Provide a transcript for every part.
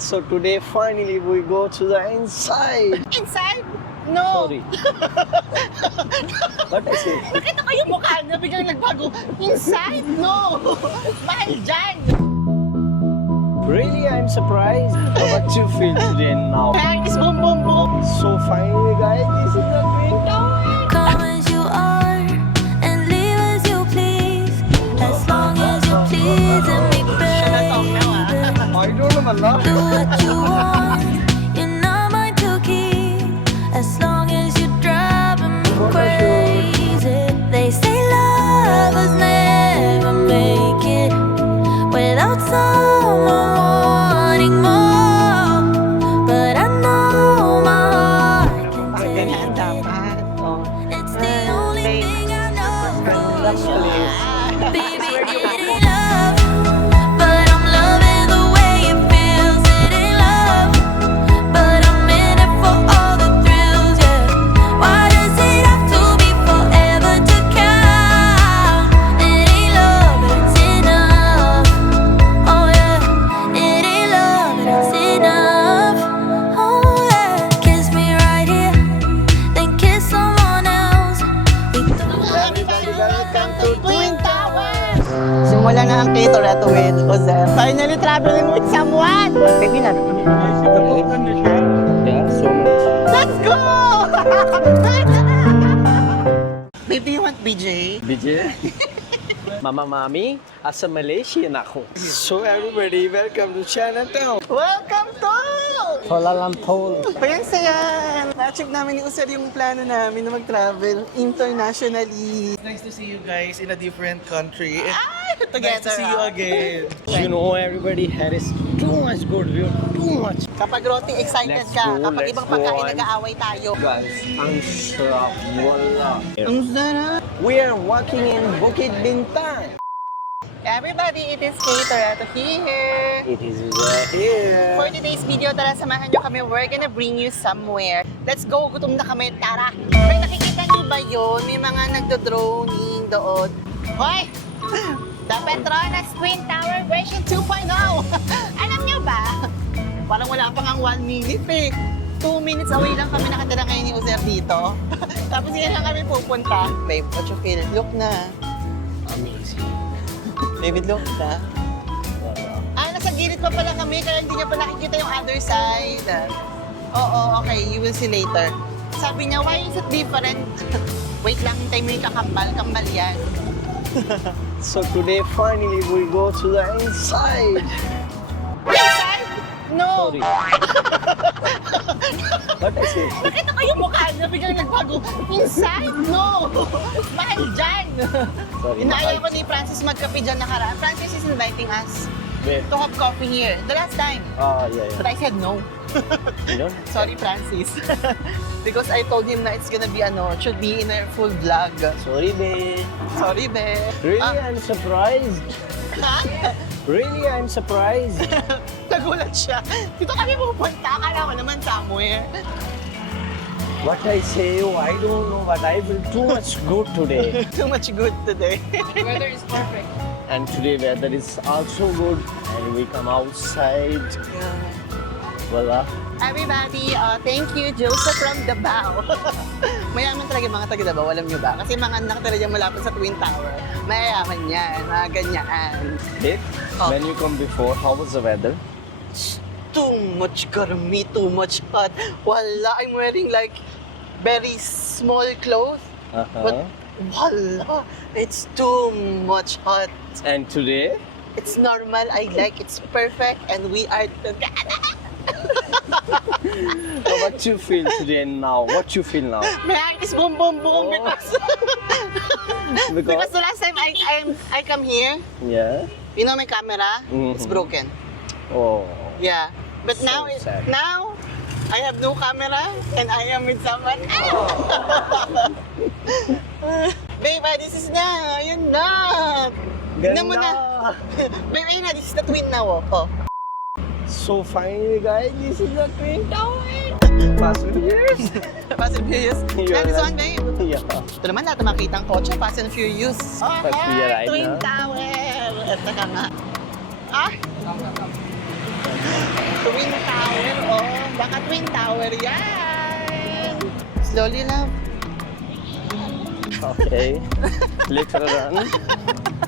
So today finally we go to the inside. Inside? No. Sorry. What I say? Nakita ko yung mukha niya, biglang nagbago. Inside? No. Mahal dyan. Really, I'm surprised. What you feel today now? Thanks, boom, boom, boom. So finally, guys, this is the Twin Tower. Come as you are and leave as you please. As long as you please and me, baby. I don't know, Allah. Do what you want. You're not mine to keep. As long as you driving me crazy. They say lovers never make it without someone wanting more. But I know my heart can Ganyan take dapat. Oh. it. It's the only thing I know for That's sure. place. Baby, it ain't love, but I'm loving the way it feels. It ain't love, but I'm in it for all the thrills, yeah. Why does it have to be forever to count? It ain't love, but it's enough. Oh yeah, it ain't love, but it's enough. Oh yeah, kiss me right here, then kiss someone else. Everybody, welcome to Twin Towers! Simula na ang K-Toretto with Jose. Finally traveling with someone! Baby na. Yeah, so much. Let's go! Baby, you want BJ? BJ? Mama Mami, asa Malaysian ako. So everybody, welcome to Chinatown. Welcome to! Kuala Lumpur. Ayan saya! Na-achieve namin ni User yung plano namin na mag-travel internationally. Nice to see you guys in a different country. And Together. nice to see you again. You know, everybody here is too much good view, too much. Kapag roti, excited Let's ka. go, Kapag let's ibang go pagkain, on. nag-aaway tayo. Guys, ang sarap, wala. Ang sarap! We are walking in Bukit Bintang. Everybody, it is K-Toretto here. It is here. For today's video, tara samahan nyo kami. We're gonna bring you somewhere. Let's go, gutom na kami. Tara! May nakikita nyo ba yun? May mga nagdo-droning doon. Hoy! The Petronas Twin Tower version 2.0! Alam nyo ba? Parang wala pang ang 1 minute eh. 2 minutes away lang kami nakatira ngayon ni Uzer dito. Tapos yan lang kami pupunta. Babe, what you feel? Look na. Amazing. Baby, look na. Nasa gilid pa pala kami, kaya hindi niya pa nakikita yung other side. Oo, okay, you will see later. Sabi niya, why is it different? Wait lang, hintay mo yung kakambal. Kambal yan. So today finally we go to the inside. Inside? No! Sorry. What I say? Nakita ko yung mukha niya, biglang nagbago. Inside? No! Mahal dyan! Sorry. Inaaya ko ni Francis magkape dyan nakaraan. Francis is inviting us Wait. to have coffee here. The last time. Yeah. But I said no. You know? Sorry, Francis. Because I told him na it's gonna be it should be in a full vlog. Sorry, babe. Sorry, be. Really, I'm surprised. Really, I'm surprised. Nagulat siya. Dito kami pupunta. Akala ko naman somewhere. What I say, I don't know, but I feel too much good today. Too much good today. Weather is perfect. And today weather is also good, and we come outside. Voila. Everybody, thank you, Joseph from Davao. Mayaman talaga mga taga Davao, alam nyo ba? Kasi mga nakatira dyan malapit sa Twin Tower. Mayaman yan, mga ganyan. Babe, Oh. when you come before, how was the weather? Too much garmi, too much hot. Wala, I'm wearing like very small clothes. But wala, it's too much hot. And today? It's normal, I like, it's perfect, and we are together. What you feel today now? What you feel now? My heart is boom, boom, boom Oh. because the last time I come here, Yeah. you know my camera, it's Mhm. broken. Oh. Yeah, but So now sad. now I have no camera and I am with someone else. Babe, this is na, yun na. Tignan mo na. Babe, ayun na, this is the twin now. Oh. So finally, guys, this is the Twin Tower. Fast and Furious. Fast and Furious. Yeah, That is one, babe. Yeah. Ito naman lahat na makita ang kotse, Fast and Furious. Fast and Furious, right Twin na? Tower. Ito ka nga. Ah? Twin Tower, oh. Baka Twin Tower yan. Slowly, love. Okay. Little run.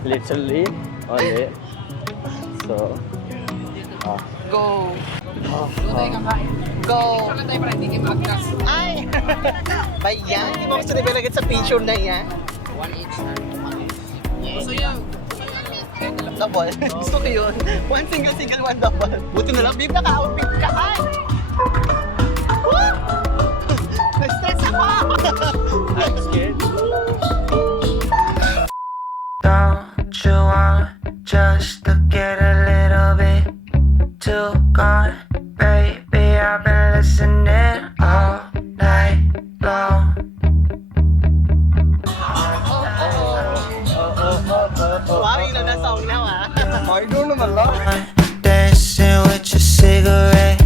Literally. Only. So. Go. Go. Ay! Bayan, di mo gusto nilagay sa picture na yan? Double. Gusto ko yun. One single, one double. Buti na lang, babe, naka-outfit ka. Ay! Woo! Na-stress ako! I'm scared. Don't you want just to get a little bit too gone? Baby, I've been listening all night long. Wow, you know that song now, ah. I don't know, Allah. Dancing with your cigarette,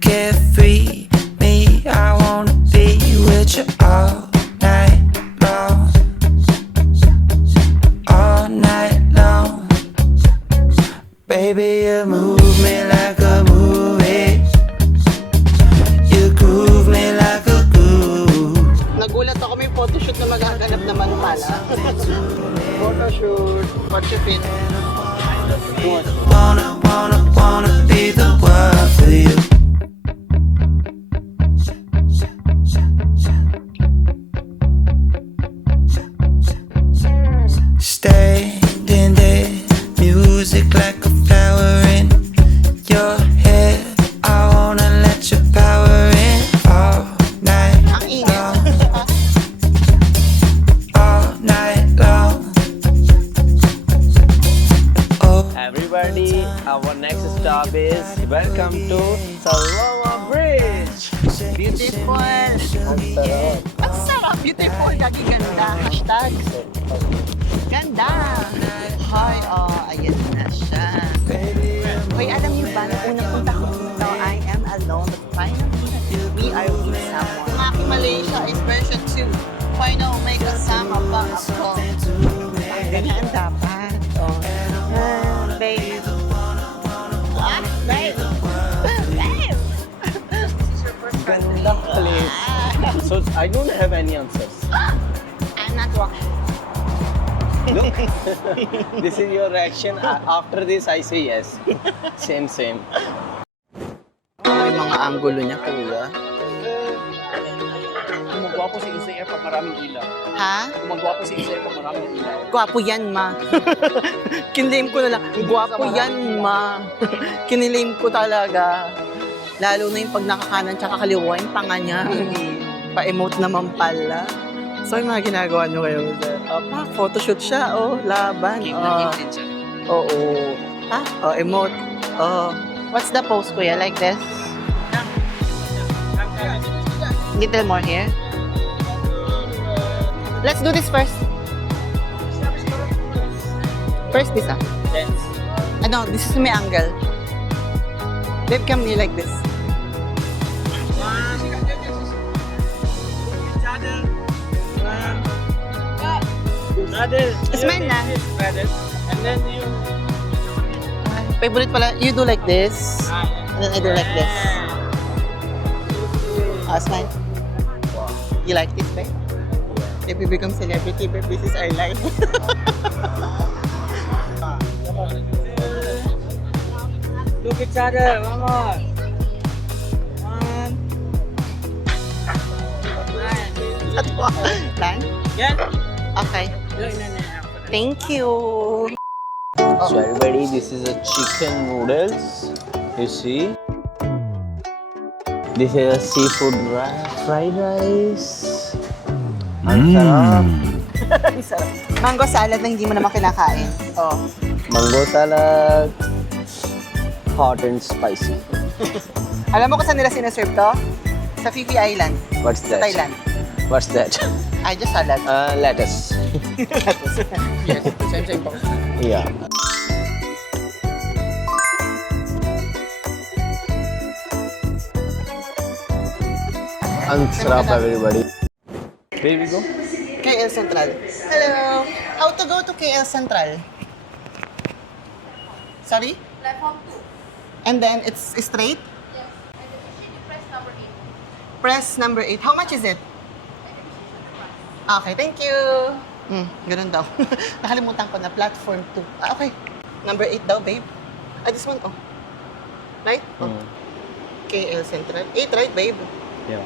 carefree. Me, I wanna be with you all night long. All night long. Baby, you move me like a movie. You groove me like a groove. Nagulat ako, may photoshoot na magaganap naman pala. Photoshoot. What you feel? Wanna be the one for you. Standing there, music like a flower in your head. I wanna let your power in all night Ang init. long, all night long. Oh. Everybody, our next stop is welcome to Salwa Bridge. Beautiful. Ang sarap. Ang sarap. Beautiful. Gagi ganda. Hashtag. Ganda. Hi, oh, ayan na siya. Hoy, alam niyo ba, nung unang punta ko dito, I am alone, but finally, we are with someone. Ang aking Malaysia is version 2. Final, may kasama pa ako. Ganyan dapat. Oh. Babe. Ah, babe. Babe. Ganda place. So I don't have any answers. I'm not walking. Look, this is your reaction. After this, I say yes. Same. May mga angulo niya, kuya. Gumagwapo si Isair pag maraming ilaw. Ha? Gumagwapo si Isair pag maraming ilaw. Gwapo yan, ma. Kinlame ko na lang. Gwapo yan, ma. Kinilame ko talaga. Lalo na yung pag nakakanan tsaka kaliwa, yung panga niya. Pa-emote naman pala. So, yung mga ginagawa nyo kayo. Photoshoot siya, oh. Laban. Game Oh. na game din siya. Oo. Ha? Oh, emote. Oh. What's the pose, kuya? Like this? Little more here. Let's do this first. First, this, ah. Dance. Ano, this is my angle. Babe, come here like this. Brother. Smile na. Brother. And then you... Favorite pala, you do like this. And then I do like this. Smile. You like this, babe? If we become celebrity, babe, this is our life. Look each other. One more. One. Done? Yan. Okay. Thank you. So everybody, this is a chicken noodles. You see. This is a seafood fried rice. Ang sarap. Ang sarap. Mango salad na hindi mo naman kinakain. Oh. Mango salad. Hot and spicy. Alam mo kung saan nila sinaserve to? Sa Phi Phi Island. What's Sa that? Thailand. What's that? Ay, just salad. Lettuce. Yes. Same box. Yeah. Ang sarap, everybody. Here we go. KL Central. Hello. How to go to KL Central? Sorry? Platform 2. And then it's straight? Press number 8. How much is it? Okay, thank you. Ganun daw. Nakalimutan ko na platform 2. Okay. Number 8 daw, babe. This one, oh. Right? Oh. KL Central. 8, right, babe? Yeah.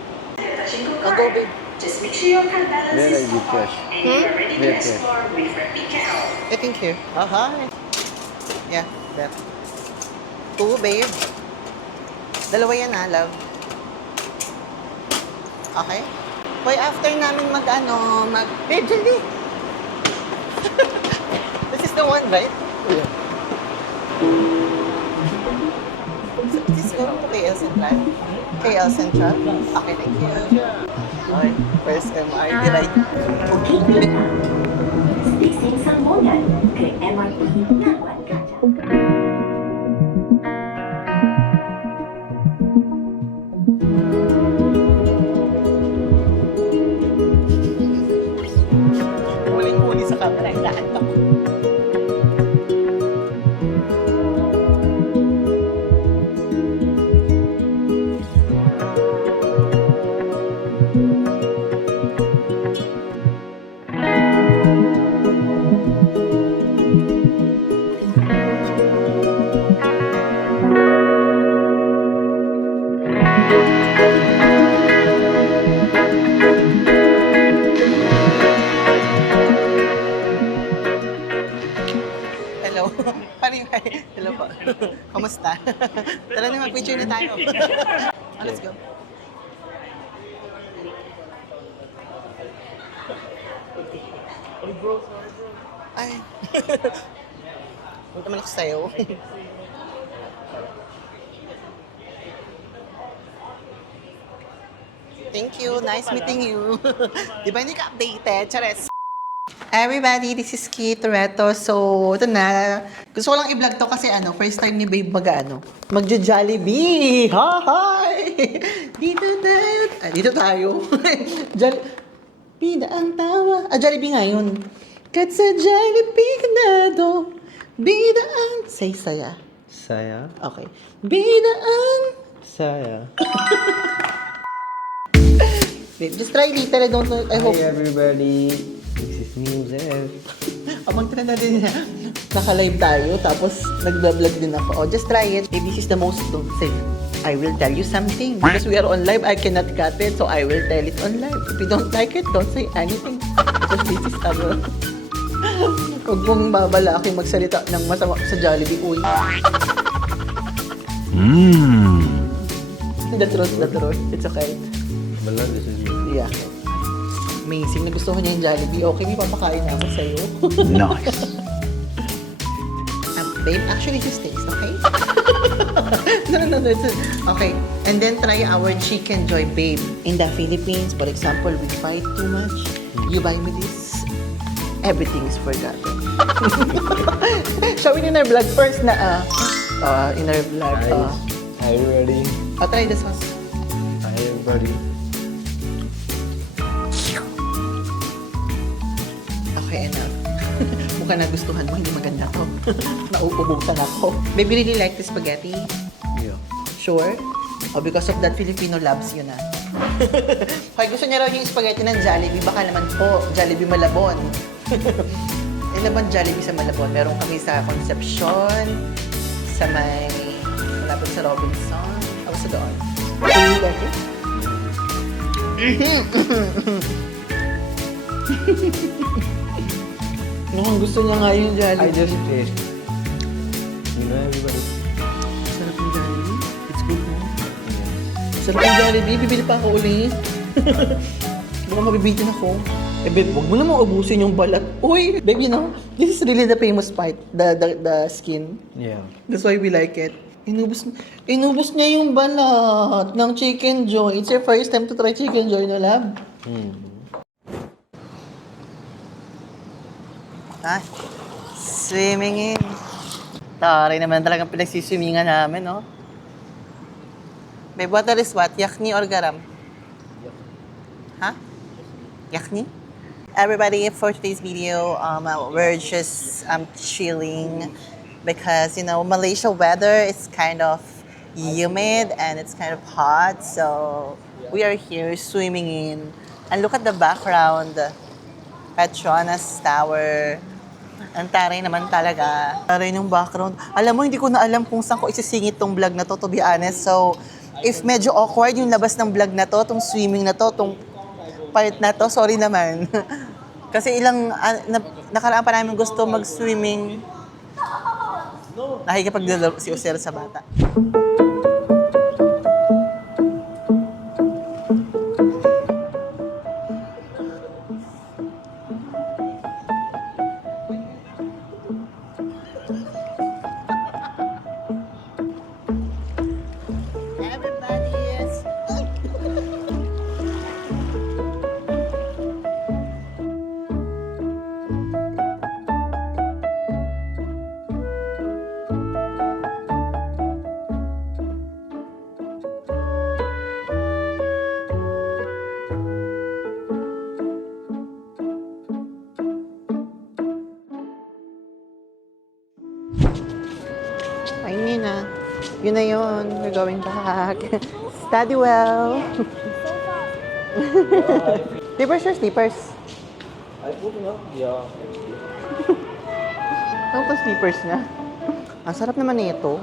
Oh, go, babe. Just make sure your card balance Where are is you full cash? and you are ready to Where explore with Repical. I think here. Oh, hi. Yeah, that. 2, babe. Dalawa yan, love. Okay? Boy, after namin babe, Jelly! This is the one, right? Yeah. So, this is going to KL Central? KL Central? Okay, thank you. Okay, first MRT, right? Station Sanmongan ke MRT Nawan Gajah. Huling-huli sa camera, inaantok. Hello. Paano yung hello po. Kamusta? Tara na, mag-picture na tayo. Let's go. Ay. Huwag naman ako sa'yo. Thank you. Nice meeting you. Di ba hindi ka updated? Chares. Everybody, this is Kate Toretto. So, ito na. Gusto ko lang i-vlog to kasi first time ni Babe magja-Jollibee. Hi! Dito tayo. Bida ang tawa. Jollibee ngayon. Kat sa Jollibee ganado. Bida ang... Say saya. Saya. Okay. Bida ang... Saya. Babe, just try later. I don't know. I hope... Hi everybody. This is me, Joseph. Abang na din na naka-live tayo, tapos nag-vlog din ako. Oh, just try it. If this is the most, don't say, I will tell you something. Because we are on live, I cannot cut it, so I will tell it on live. If you don't like it, don't say anything. Because this is huwag mong babalaki magsalita ng masama sa Jollibee. Uy. The truth. It's okay. Wala, this is me. Yeah. Amazing. Nagustuhan niya yung Jollibee. Okay, may papakain na ako sa'yo. Nice. Babe, actually just taste, okay? No. Okay, and then try our Chicken Joy, babe. In the Philippines, for example, we fight too much. You buy me this, everything is forgotten. Showing in our vlog first na, in our vlog. Are you ready? I'll try the sauce. Hi everybody. Okay, enough. Mukhang nagustuhan mo, hindi maganda to. Nauubusan ako. Baby, really like the spaghetti? Yeah. Sure? O because of that, Filipino loves you na. Kaya gusto niya raw yung spaghetti ng Jollibee, baka naman po, Jollibee Malabon. Laban Jollibee sa Malabon. Meron kami sa Concepcion, sa may, malapit sa Robinson. Ako sa doon. Do you like it? Mukhang gusto niya nga yung Jollibee. I just taste. You know everybody. Sarap yung Jollibee. It's good na. Sarap yung Jollibee. Bibili pa ako ulit. Baka mabibitin ako. Eh, babe, huwag mo naman ubusin yung balat. Uy, babe, you know, this is really the famous part. The skin. Yeah. That's why we like it. Inubos niya yung balat ng Chicken Joy. It's your first time to try Chicken Joy, no, love? Swimming in. Taray naman talagang pinagsiswimmingan namin, no? Babe, water is what? Yakni or garam? Huh? Yakni? Everybody, for today's video, we're just chilling because, you know, Malaysia weather is kind of humid and it's kind of hot. So we are here swimming in. And look at the background. Petronas Tower. Ang taray naman talaga. Taray ng background. Alam mo, hindi ko na alam kung saan ko isisingit tong vlog na to be honest. So, if medyo awkward yung labas ng vlog na to, tong swimming na to, tong part na to, sorry naman. Kasi nakaraan pa namin gusto mag-swimming. Nakikipaglalaro si Osel sa bata. Everybody is... Ayun na. Yun na yun. We're going back. Study well. Slippers or slippers? I put na. Yeah. Ano pa slippers na? Ang sarap naman nito.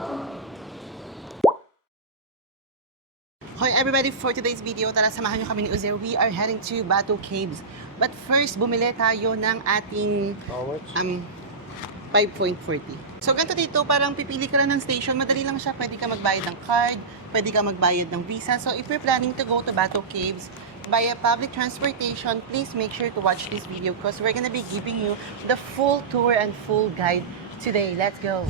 Hi everybody, for today's video, tara samahan nyo kami ni Uzer. We are heading to Batu Caves. But first, bumili tayo ng ating How much? 5.40. So ganito dito, parang pipili ka lang ng station, madali lang siya. Pwede ka magbayad ng card, pwede ka magbayad ng visa. So if you're planning to go to Batu Caves via public transportation, please make sure to watch this video because we're gonna be giving you the full tour and full guide today. Let's go!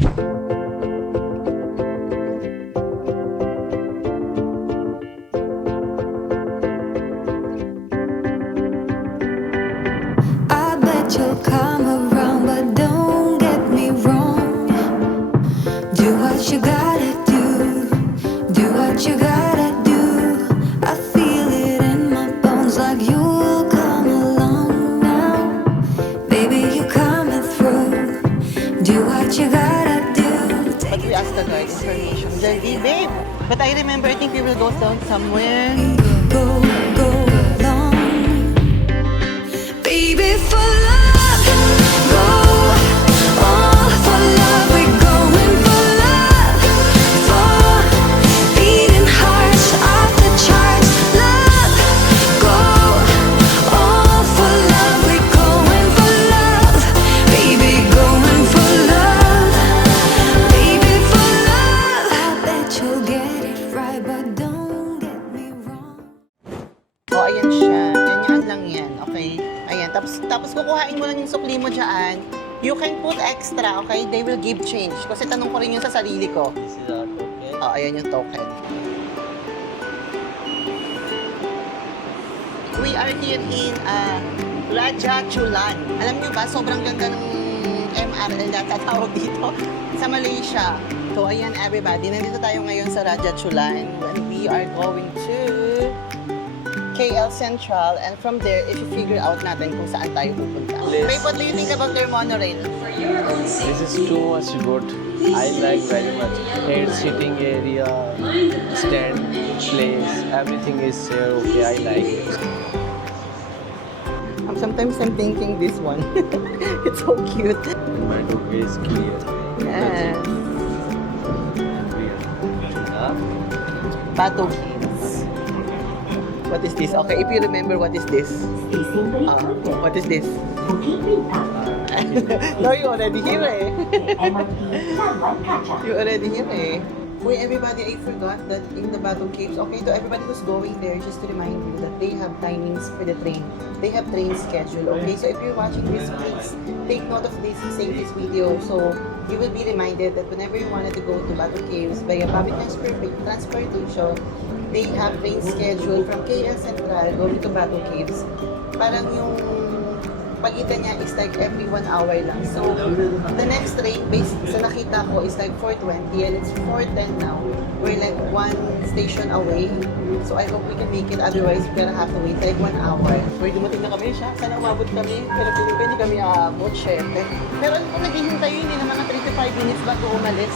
I bet you'll come around, but don't get me wrong. Do what you gotta do. Do what you gotta do. I feel it in my bones like you'll come along now. Baby, you coming through. Do what you gotta do. But we asked the guide information. Jolly, babe. But I remember, I think we will go down somewhere. Go, go long. Baby, for love, go all for love. We're going for love, for beating hearts off the charts. Love, go all for love. We're going for love, baby, going for love, baby, for love. I bet you'll get it right, but don't get me wrong. Oh, ayan siya. Ganyan lang yan, okay? Ayan, tapos kukuhain mo lang yung sukli mo dyan. You can put extra, okay? They will give change. Kasi tanong ko rin yun sa sarili ko. This is our token. Oh, ayan yung token. We are here in Raja Chulan. Alam niyo ba, sobrang ganda ng MRL na tatawag dito sa Malaysia. So, ayan everybody, nandito tayo ngayon sa Raja Chulan. And we are going to KL Central, and from there, if you figure out natin kung saan tayo pupunta. Yes. Babe, what do you think about their monorail? This is too much good. I like very much. Head sitting area, stand, place, everything is okay. I like it. Sometimes I'm thinking this one. It's so cute. My way is clear. Yes. Huh? Batu Caves. What is this? Okay, if you remember, what is this? What is this? No, you already here eh. You already here eh. Wait, everybody, I forgot that in the Batu Caves, okay, to everybody who's going there, just to remind you that they have timings for the train. They have train schedule, okay? So if you're watching this, please take note of this, save this video, so you will be reminded that whenever you wanted to go to Batu Caves via public transportation, they have train schedule from KL Central going to Batu Caves. Parang yung pagitan niya is like every 1 hour lang. So, the next train, based sa nakita ko, is like 4:20 and it's 4:10 now. We're like 1 station away. So, I hope we can make it. Otherwise, we're gonna have to wait like 1 hour. We're dumating na kami siya. Sana umabot kami. Pero feeling ko hindi kami aabot, syempre. Pero ano kung naghihintay yun, na mga 3 to 5 minutes bago umalis.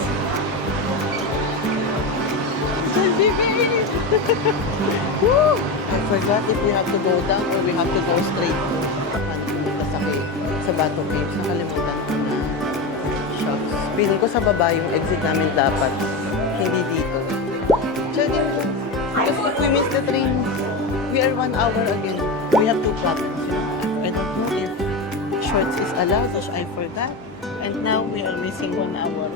Woo! I forgot if we have to go down or we have to go straight to sa Bato Caves. Nakalimutan ko na. Shucks. Feeling ko sa baba yung exit namin dapat. Hindi dito. Kasi if we miss the train, we are 1 hour again. We have 2 problems. I don't know if shorts is allowed, which I forgot. And now we are missing 1 hour.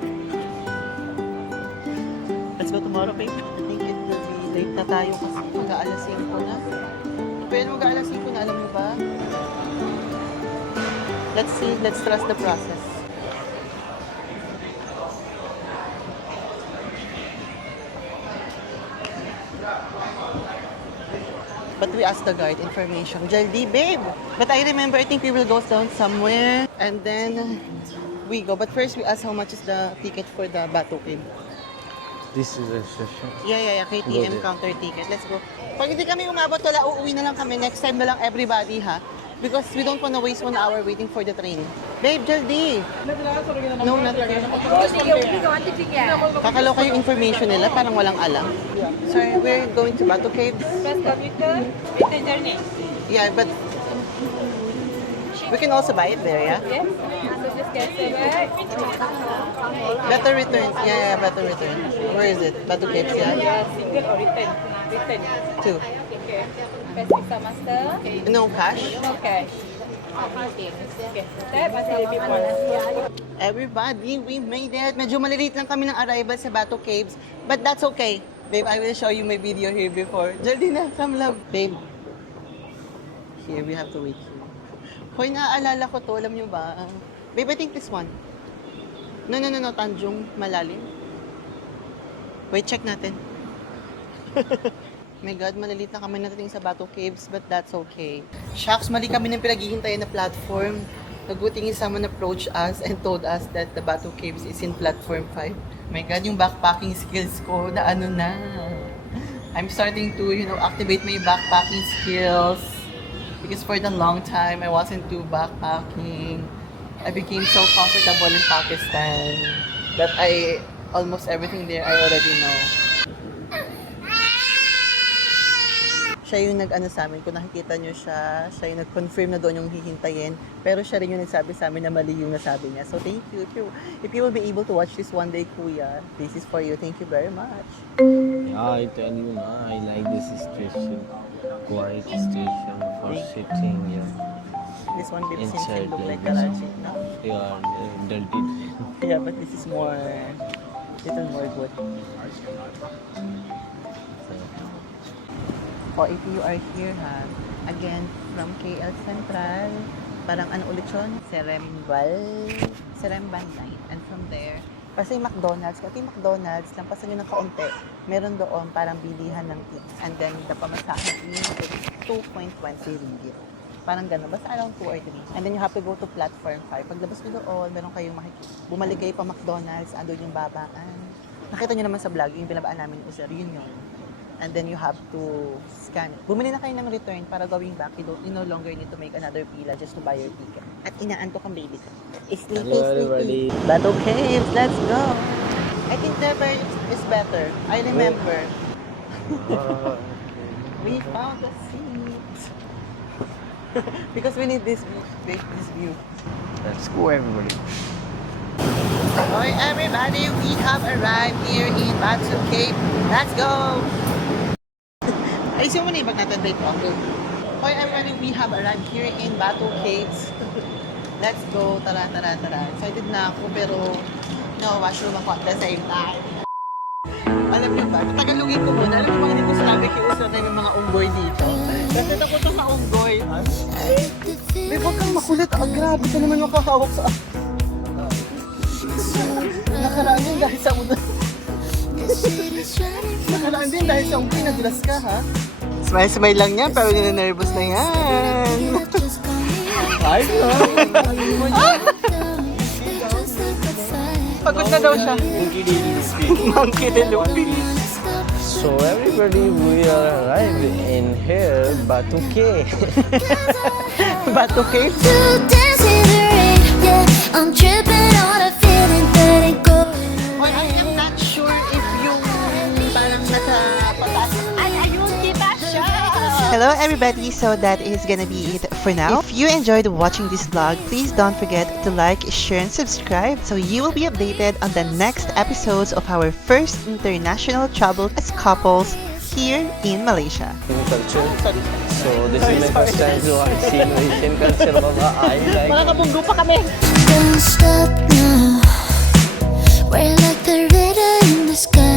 Let's go tomorrow, babe. I think it will be late na tayo kasi mag-aalas 5 na. Pero mag-aalas 5 na, alam mo ba? Let's see, let's trust the process. But we asked the guard information. Jaldi, babe! But I remember, I think we will go down somewhere and then we go. But first, we ask how much is the ticket for the Bato Cave. This is a session. Yeah. Go KTM there. counter ticket. Let's go. Pag hindi kami umabot, wala, uuwi na lang kami. Next time na lang everybody, ha? Because we don't want to waste 1 hour waiting for the train. Babe, Jaldi! No, not again. Kakaloka yung information nila, parang walang alam. Sorry, we're going to Bato Caves. First come with the journey. Yeah, but we can also buy it there, yeah? Yes. So just cancel it. Better return. Yeah, better return. Where is it? Bato Caves, yeah? Single or return. Return. 2. Okay. First Visa Master. No cash? No cash. Okay. Tap until before. Everybody, we made it. Medyo malilate lang kami ng arrival sa Bato Caves. But that's okay. Babe, I will show you my video here before. Jardina, come love. Babe. Here, we have to wait. Hoy, naaalala ko to. Alam nyo ba? Babe, I think this one. No. Tanjung Malalim. Wait, check natin. My God, malilit na kami natating sa Bato Caves, but that's okay. Shucks, mali kami ng pinaghihintayan na platform. Nagutingin someone approached us and told us that the Bato Caves is in platform 5. My God, yung backpacking skills ko na ano na. I'm starting to, activate my backpacking skills. Because for the long time, I wasn't do backpacking. I became so comfortable in Pakistan that almost everything there I already know. Siya yung nag-ano sa amin, kung nakikita nyo siya yung nag-confirm na doon yung hihintayin. Pero siya rin yung nagsabi sa amin na mali yung nasabi niya. So thank you. If you will be able to watch this one day, Kuya, this is for you. Thank you very much. Yeah, I tell you now, I like this station. Quiet station for sitting here. This one baby seems Inside to look like like this. Karachi. No? Yeah, Delta. Yeah, but this is more, little more good. O if you are here, ha, again, from KL Central, parang ano ulit yun? Seremban Line. And from there, kasi McDonald's, pati McDonald's, lampasan nyo ng kaunti, meron doon parang bilihan ng tips. And then, the pamasahe is 2.20 ringgit. Parang gano'n. Basta around 2 or 3. And then you have to go to platform 5. Paglabas ko doon, meron kayong bumalik kayo pa McDonald's, andun yung babaan. Nakita nyo naman sa vlog, yung binabaan namin is yun. And then you have to scan it. Bumili na kayo ng return para going back. You no longer need to make another pila just to buy your ticket. At inaantok ang baby ko. Hello, everybody. Bato Caves, let's go! I think the bird is better. I remember. We found the seat. Because we need this view. Let's go, everybody. Hi everybody, we have arrived here in Bato Cave. Let's go! Ayusin mo na yung bag natin, wait. Hi everybody, we have arrived here in Bato Caves. Let's go, tara. Excited na ako pero washroom ako at the same time. Alam niyo ba, tagalugin ko muna. Alam niyo ba, hindi ko sinabi kay Usra na yung mga unggoy dito. Kasi takot sa unggoy. Babe, huwag kang makulit. Grabe ka naman makahawak sa... Nakaraan din dahil sa una. Nakaraan din dahil sa unggoy. Nadulas ka, ha? Smile lang yan, pero nina-nervous na yan. Side na. Pagod na daw siya. Monkey Dilupi. So everybody, we are arrived in here, Batuke. Batuke. To dance in the rain, yeah. I'm tripping on a feeling that ain't going Well, I am not sure if yung parang nasa pataas. Ay, ayun, kita siya! Hello everybody, so that is gonna be it for now. If you enjoyed watching this vlog, please don't forget to like, share, and subscribe so you will be updated on the next episodes of our first international travel as couples here in Malaysia. Culture. So this is my first time to see Malaysian culture. Mga I like. Mga kabunggo pa kami! Don't stop now. We're like the river in the sky.